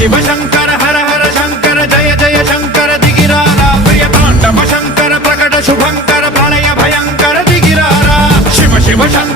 शिव शंकर हर हर शंकर जय जय शंकर दिगिरारा प्रिय तांडव शंकर प्रकट शुभंकर प्रलय भयंकर दिगिरारा शिव शिव शंकर